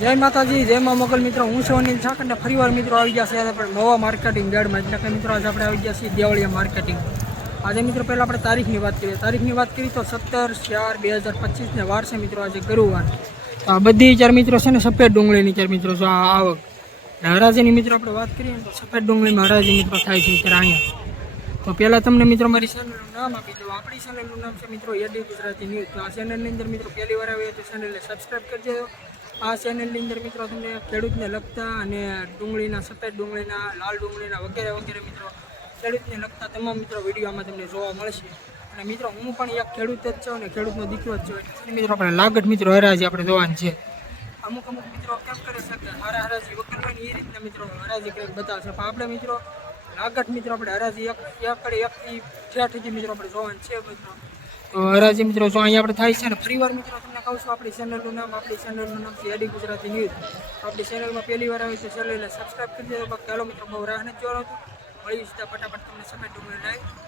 જય માતાજી, જય મા મોગલ મિત્રો, હું છું અનિલ ઠાકર ને ફરીવાર મિત્રો આવી ગયા છે આપણે નવા માર્કેટિંગ યાર્ડમાં. એટલે કે મિત્રો આજે આપણે આવી ગયા છીએ દેવળિયા માર્કેટિંગ. આજે મિત્રો પહેલાં આપણે તારીખની વાત કરીએ. તારીખની વાત કરીએ તો 17/4/2025 ને વાર છે મિત્રો આજે ગુરુવાર. તો આ બધી ચાર મિત્રો છે ને સફેદ ડુંગળીની ચાર મિત્રો જો આ આવક. હરાજીની મિત્રો આપણે વાત કરીએ તો સફેદ ડુંગળીમાં હરાજી મિત્રો થાય છે અત્યારે અહીંયા. તો પહેલાં તમને મિત્રો મારી ચેનલનું નામ આપી દઉં. આપણી ચેનલનું નામ છે મિત્રો એડી ગુજરાતી ન્યૂઝ. તો આ ચેનલની અંદર મિત્રો પહેલી વાર આવે તો ચેનલને સબસ્ક્રાઈબ કરી દેજો. આ ચેનલની અંદર મિત્રો તમને ખેડૂતને લગતા અને ડુંગળીના, સફેદ ડુંગળીના, લાલ ડુંગળીના વગેરે વગેરે મિત્રો ખેડૂતને લગતા તમામ મિત્રો વિડીયોમાં તમને જોવા મળશે. અને મિત્રો હું પણ એક ખેડૂત જ છું અને ખેડૂતનો દીકરો જ છું. એટલે મિત્રો આપણે લાગત મિત્રો હરાજી આપણે જોવાની છે. અમુક મિત્રો કેમ કરે છે કે હારા હરાજી વગરવાની એ રીતના મિત્રો હરાજી કરીને બતાવશે. પણ આપણે મિત્રો લાગત મિત્રો આપણે હરાજી એકથી ઠેઠથી મિત્રો આપણે જોવાનું છે મિત્રો. તો હરાજી મિત્રો જો અહીંયા આપણે થાય છે ને ફરીવાર મિત્રો તમને કહું છું આપણી ચેનલનું નામ છે એડી ગુજરાતી ન્યૂઝ. આપણી ચેનલમાં પહેલી વાર આવે તો ચેનલને સબસ્ક્રાઈબ કરી દેજો. બાકી ચાલો મિત્રો બહુ રાહ નથી જોવાનો હતો. મળી જતા ફટાફટ તમને સફેદ ડુંગળી લાવી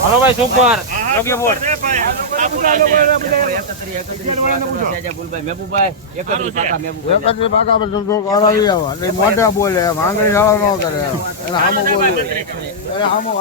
હલો ભાઈ સુપર યોગ્ય બોલ મોઢા બોલે આંગળી શાળા ન કરે એને સામું બોલે એને સામું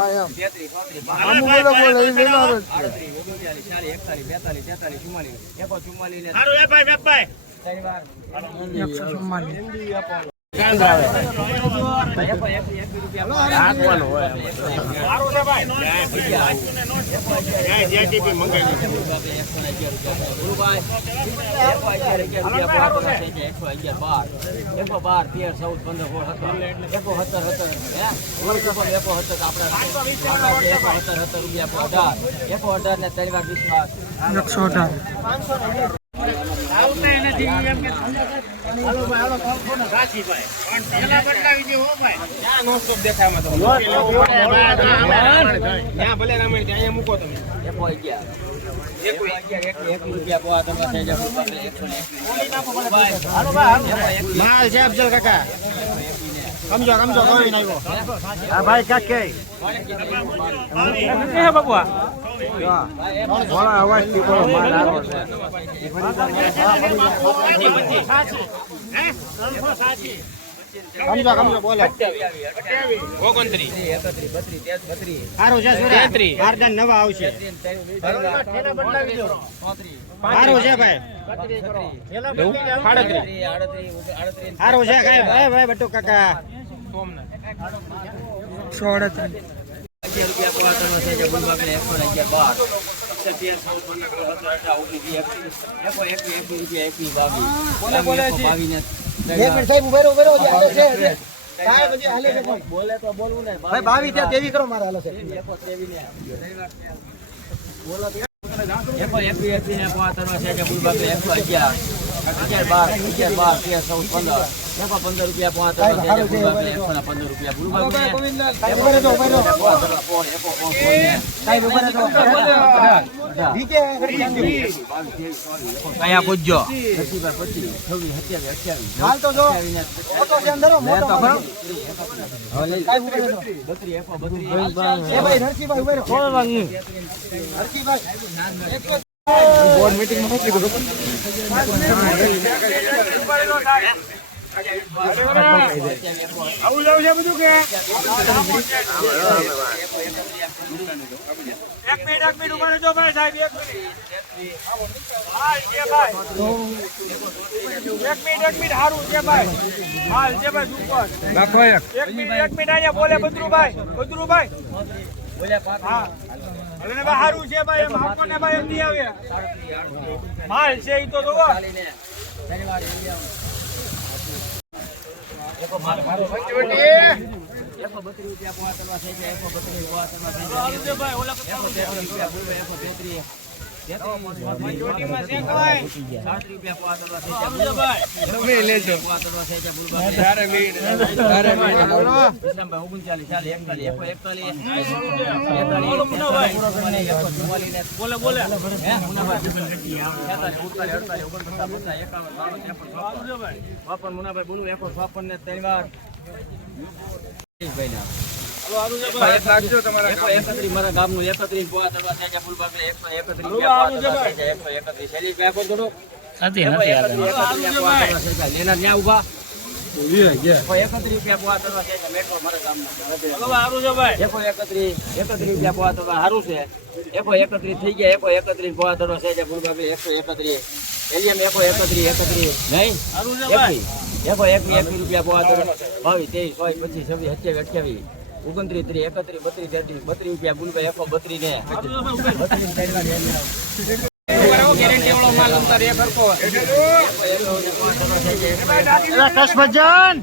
ભાઈ કાકે બબુઆ અવાજ થી બોલો માલ આવ્યો છે સમજો બોલે 29 આરદાન નવા આવશે સારું છે ભાઈ સારું છે કાંઈ ભાઈ બટુ કાકા 138 અહીંયા પૂછજો બોર્ડ મીટિંગ માં મોકલી દો આવું જાવ છે બધું કે એક મિનિટ ઉભા રહેજો ભાઈ સાહેબ એક મિનિટ હારું છે ભાઈ હાલ છે ભાઈ ઉપર રાખો એક મિનિટ અહીંયા બોલે બદરુભાઈ બોલે હા હવે સારું છે ભાઈ એમ આપણને ભાઈ એમ નહીં આવે માલ છે ઈ તો જોવો મારા ગામનું 31 પોવા તળવા થાય ફૂલબાબે 131 શૈલી બેકો થોડો લેના ન્યા ઉભા 31 રૂપિયા પોવા તળવા થાય મેટ્રો મારા ગામમાં સારું છે ભાઈ 31 રૂપિયા પોવા તળવા સારું છે 31 થઈ ગયા 31 પોવા તળવા થાય ફૂલબાબે 131 એલિયમ 131 નહીં સારું છે ભાઈ 1 રૂપિયા પોવા તળવા 22 23 25 26 27 29 30 31 32 રૂપિયા ગુલભાઈ 132 ને ગેરંટી વાળો માલ ઉતાર એક હરકો કસબજાન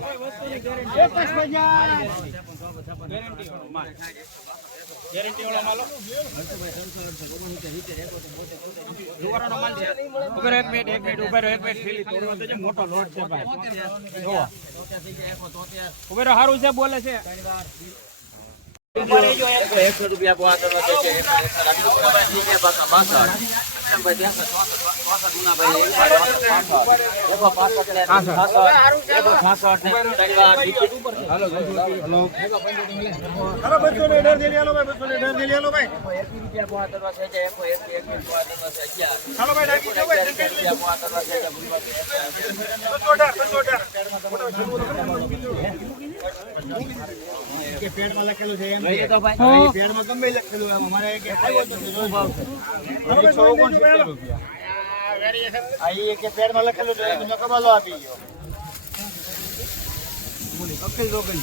ગેરંટી વાળો માલ જુવારનો માલ છે ઉપર એક મિનિટ ઉપર એક મિનિટ ફેલી તોડવા તો મોટો લોટ છે ભાઈ ઉપર સારું છે બોલે છે 100 રૂપિયા પોવા તળવા છે કે પેડમાં લખેલું છે એમ તો ભાઈ પેડમાં ગમે લખેલું એમ અમારે કે આવ્યો તો શું ભાવ છે 169 રૂપિયા આ એ કે પેડમાં લખેલું છે એમ કબાલો આપી ગયો અકલ રોગન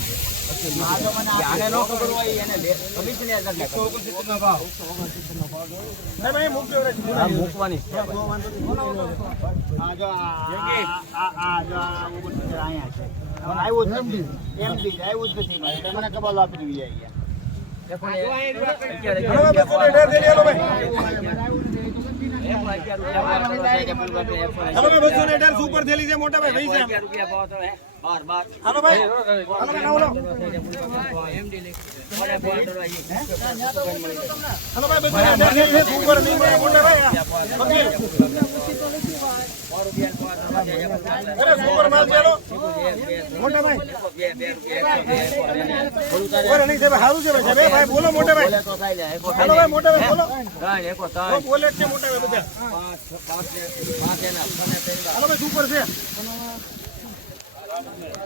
આને નો ખબર હોય એને કમિશન યાદ રાખે 169 નો ભાવ નહીં ભાઈ મૂકજો આ મૂકવાની આ જો આ જો અહીંયા છે મને આવ્યું જ નથી એમડી આવ્યું જ નથી મને કબાલો આપી દીધી સુપર થેલી છે મોટા ભાઈ હાલો ભાઈ હાલો ભાઈ સુપર નહીં મળે મોટા ભાઈ અરે સુપર માલ ચાલો મોટા ભાઈ ઓરે નહીં સાહેબ સારું છે ભાઈ ભાઈ બોલો મોટા ભાઈ હાલો ભાઈ મોટા ભાઈ બોલો બોલે છે મોટા ભાઈ બધા હાલો ભાઈ સુપર છે